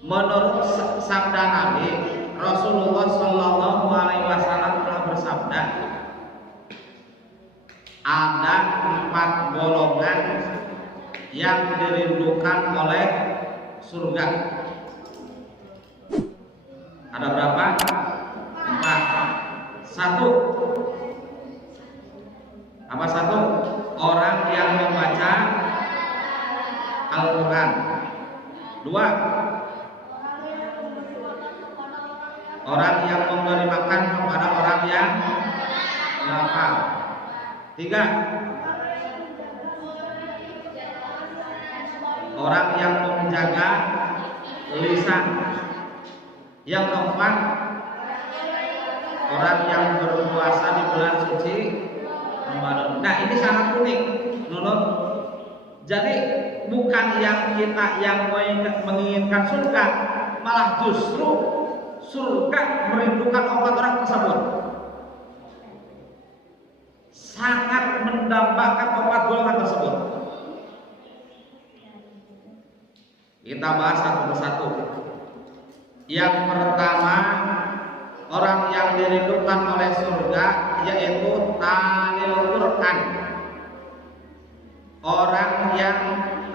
Menurut sabda Nabi, Rasulullah Shallallahu Alaihi Wasallam telah bersabda, ada 4 golongan yang dirindukan oleh surga. Ada berapa? 4. 1. Apa 1? Orang yang membaca Al-Quran. 2. Orang yang memberi makan kepada orang yang lapar. 3. Orang yang menjaga lisan. Yang keempat, orang yang berpuasa di bulan suci Ramadan. Nah, ini sangat unik, menurut. Jadi bukan yang kita yang menginginkan surga, malah justru surga merindukan 4 orang tersebut. Sangat mendambakan 4 golongan tersebut. Kita bahas satu persatu. Yang pertama, orang yang dirindukan oleh surga yaitu talil Quran. Orang yang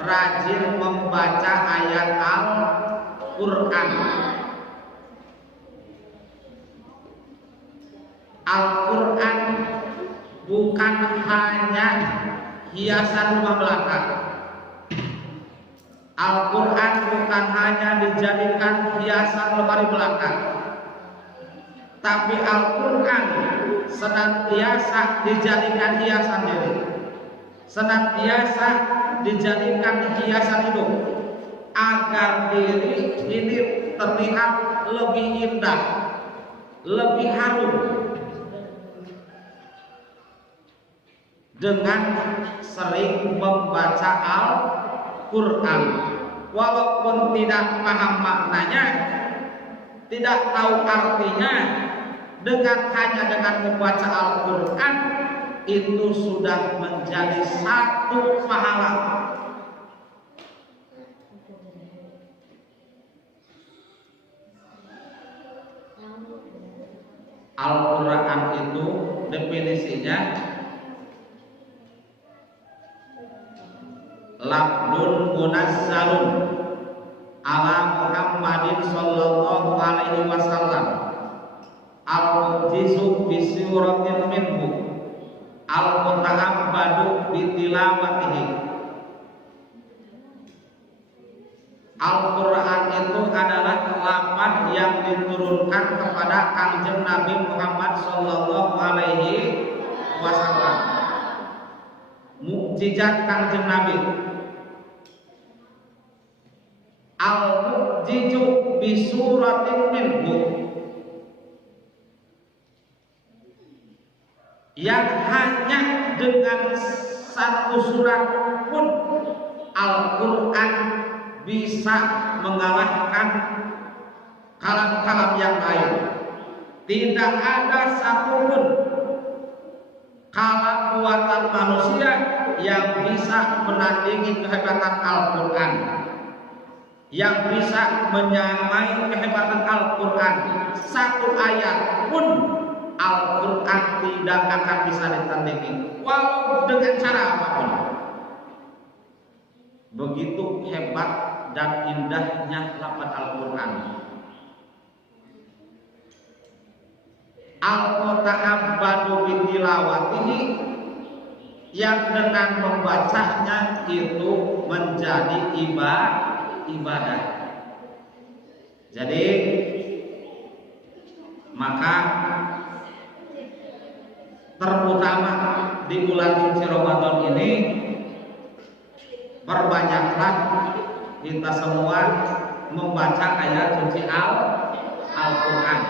rajin membaca ayat Al-Quran. Al-Quran bukan hanya hiasan rumah belakang. Al-Quran bukan hanya dijadikan hiasan lemari belakang, tapi Al-Quran senantiasa dijadikan hiasan diri, senantiasa dijadikan hiasan hidup, agar diri ini terlihat lebih indah, lebih harum dengan sering membaca Al-Quran. Walaupun tidak paham maknanya, tidak tahu artinya, hanya dengan membaca Al-Quran itu sudah menjadi satu pahala. Al-Quran itu definisinya lafdun munazzalun ala Muhammadin sallallahu alaihi wasallam al-mujizu bi suratin minhu al-muta'abbadu bi tilawatihi. Al-Quran itu adalah lafaz yang diturunkan kepada Kanjeng Nabi Muhammad sallallahu alaihi wasallam. Mukjizat Kanjeng Nabi. Al-mu'jizu bisuratin minhu, yang hanya dengan satu surat pun Al-Quran bisa mengalahkan kalam-kalam yang lain. Tidak ada satupun kalam buatan manusia yang bisa menandingi kehebatan Al-Quran, yang bisa menyamai kehebatan Al-Quran. Satu ayat pun Al-Quran tidak akan bisa ditandingi, walau dengan cara apapun. Begitu hebat dan indahnya lafaz Al-Quran. Al-muta'abbadu bi tilawatihi, yang dengan membacanya itu menjadi ibadah. Jadi maka terutama di bulan suci Ramadan ini, perbanyaklah kita semua membaca ayat suci Al-Quran.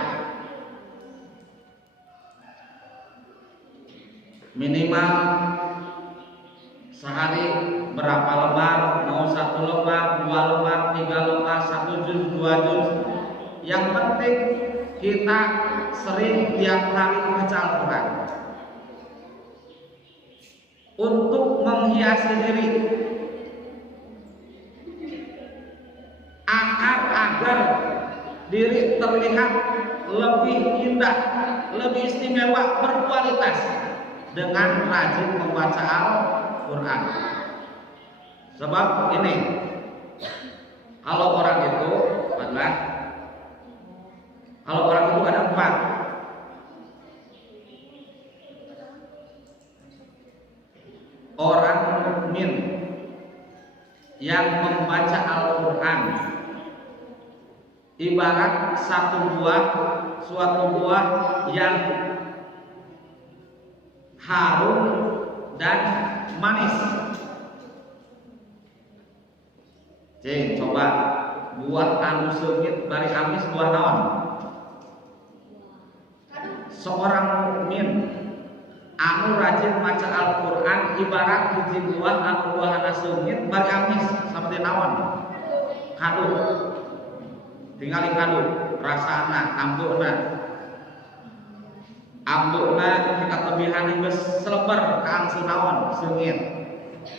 Minimal sehari berapa lembar, mau 1 lembar, 2 lembar, 3 lembar, 1 juz, 2 juz. Yang penting kita sering tiap hari baca Al-Quran untuk menghiasi diri, agar agar diri terlihat lebih indah, lebih istimewa, berkualitas dengan rajin membaca Al-Quran. Sebab ini, kalau orang itu ada empat. Orang mukmin yang membaca Al-Quran ibarat suatu buah yang harum dan manis. Cing, coba buah anu seungit bari amis buah naon? Seorang mukmin anu rajin maca Al-Quran ibarat hiji buah anu buahana seungit bari amis saperti naon? Kadu. Tinggali kadu rasana ambukna ketika tebihan geus seleber ka angsu naon seungit.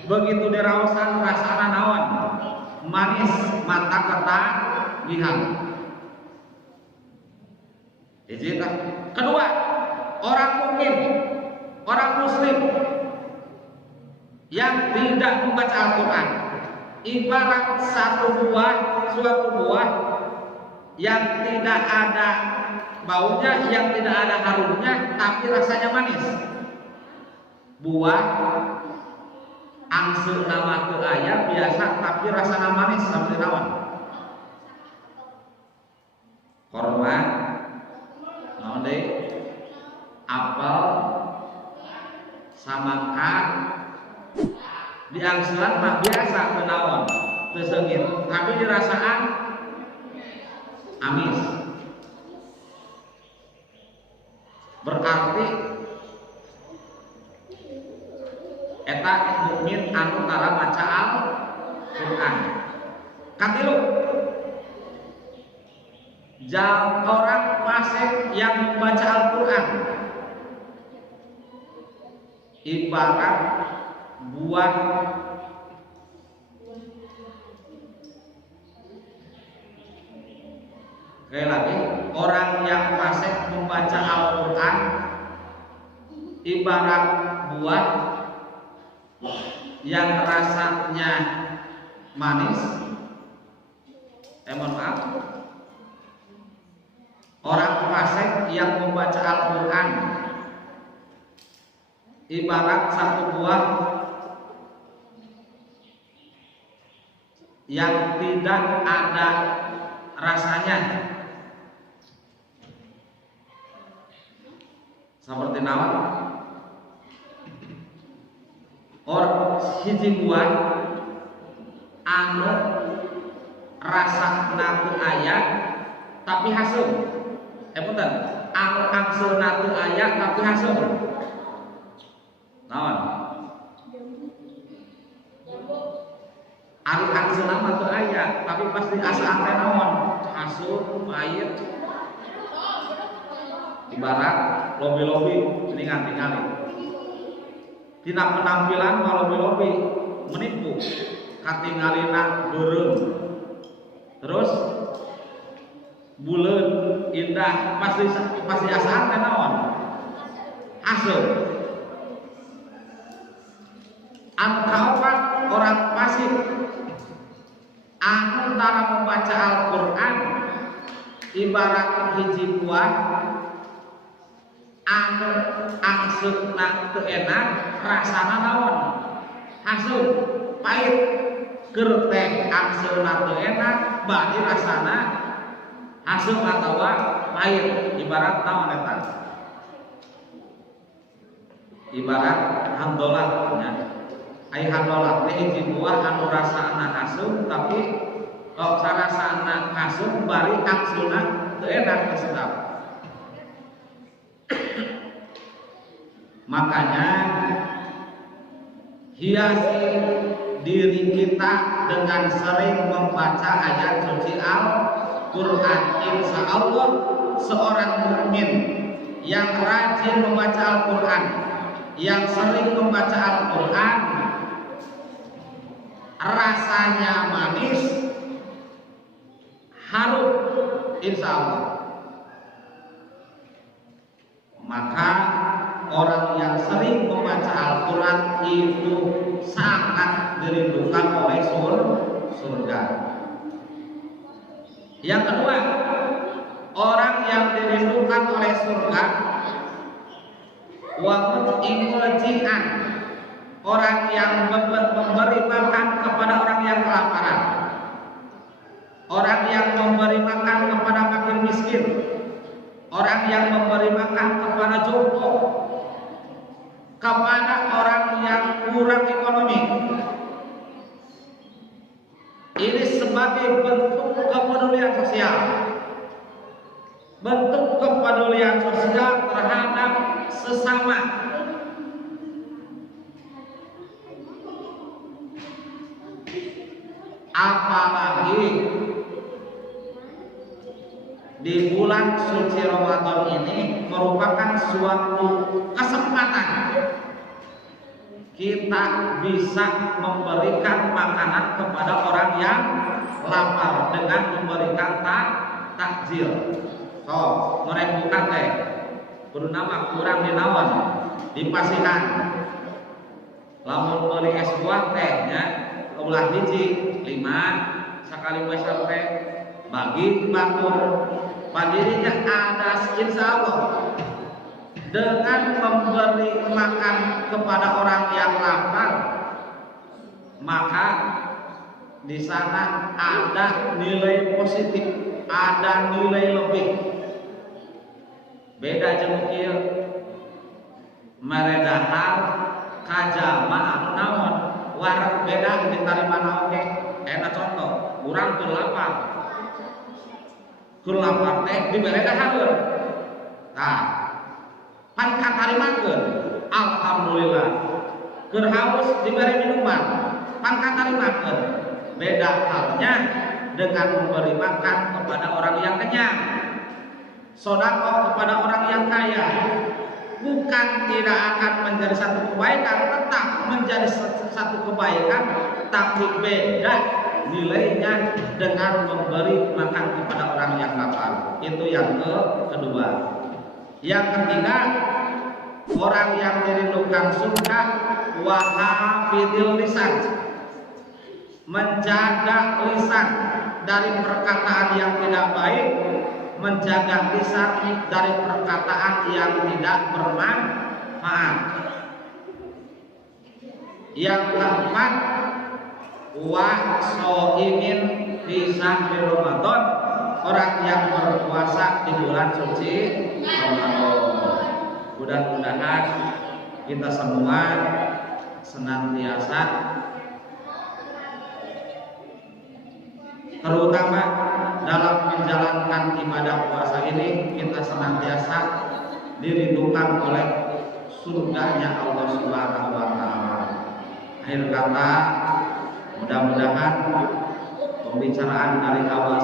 Begitu diraosan rasana naon? Manis, mata ketagihan. Kedua, orang mukmin, orang muslim yang tidak membaca Al-Quran ibarat suatu buah yang tidak ada baunya, yang tidak ada harumnya, tapi rasanya manis. Buah angsul nama ke ayam biasa tapi rasanya manis sampai naon? Korma, naon deh? Apel, samangka, di angsulan mah biasa menawon, tersengit, tapi dirasaan amis. Berarti eta mukmin anu tara maca Al-Quran. Katilu, orang fasik yang membaca Al-Quran ibarat buah sekali lagi, orang yang fasik membaca Al-Quran ibarat buah yang rasanya manis. Mohon maaf, orang fasik yang membaca Al-Quran ibarat satu buah yang tidak ada rasanya. Seperti naon? Hiji buah anu rasa natu aya tapi hasem. Punten, anu angsul natu aya tapi hasem. Naon? Ari angsul natu aya tapi pasti asa teh naon? Hasem, pahit. Ibarat lobi-lobi ningali. Tina penampilan lobi-lobi menipu, katingalina beureum. Terus buleun indah pasti asaan teh naon? Asem. Anu kaopat orang fasik anu tara membaca Al-Quran ibarat hiji buah anu angseutna teu enak, rasana naon? Hasem, pahit. Keur teh angseutna teu enak, bari rasana hasem atawa pahit. Ibarat naon eta? Ibarat hamdolah nya. Ai hamdolah teh hiji buah anu rasana hasem tapi sarasana hasem bari angseutna teu enak teu sedap. Makanya hiasi diri kita dengan sering membaca ayat suci Al-Quran. Insya Allah seorang mukmin yang rajin membaca Al-Quran, yang sering membaca Al-Quran, rasanya manis, harum, insya Allah. Maka orang yang sering membaca Al-Quran itu sangat dirindukan oleh surga. Yang kedua, orang yang dirindukan oleh surga wa mut'imul ji'an, orang yang memberi makan kepada orang yang kelaparan, orang yang memberi makan kepada fakir miskin, orang yang memberi makan kepada jompo, kepada orang yang kurang ekonomi. Ini sebagai bentuk kepedulian sosial, bentuk kepedulian sosial terhadap sesama. Apalagi di bulan suci Ramadan ini merupakan suatu kesempatan kita bisa memberikan makanan kepada orang yang lapar dengan memberikan takjil. So, mereka teh kudu nama kurang dinawan dipasihan. Lamun beli es buah tehnya ulah hiji 5 sekali besar teh bagi batur pandirinya ada, insya Allah dengan memberi makan kepada orang yang lapar, maka di sana ada nilai positif, ada nilai lebih. Beda jeung kieu maredahar kajama anu naon war beda ditarima naon ge. Eta contoh, urang teu lapar. Keur lapar teh diberedahakeun. Tah, pan katarimakeun, alhamdulillah. Keur haus diberi minuman, pan katarimakeun. Beda halnya dengan memberi makan kepada orang yang kenyang, sedekah kepada orang yang kaya. Bukan tidak akan menjadi satu kebaikan, tetap menjadi satu kebaikan, tapi beda nilainya dengan memberi makan kepada orang yang lapar. Itu yang kedua. Yang ketiga, orang yang dirindukan surga wa hafidil lisan, menjaga lisan dari perkataan yang tidak baik, menjaga lisan dari perkataan yang tidak bermanfaat. Yang keempat, wa shaimin fi syahri Ramadan, orang yang berpuasa di bulan suci Ramadan. Mudah-mudahan kita semua senantiasa, terutama dalam menjalankan ibadah puasa ini, kita senantiasa dirindukan oleh surganya Allah Subhanahu wa Ta'ala. Akhir kata, mudah-mudahan pembicaraan dari awal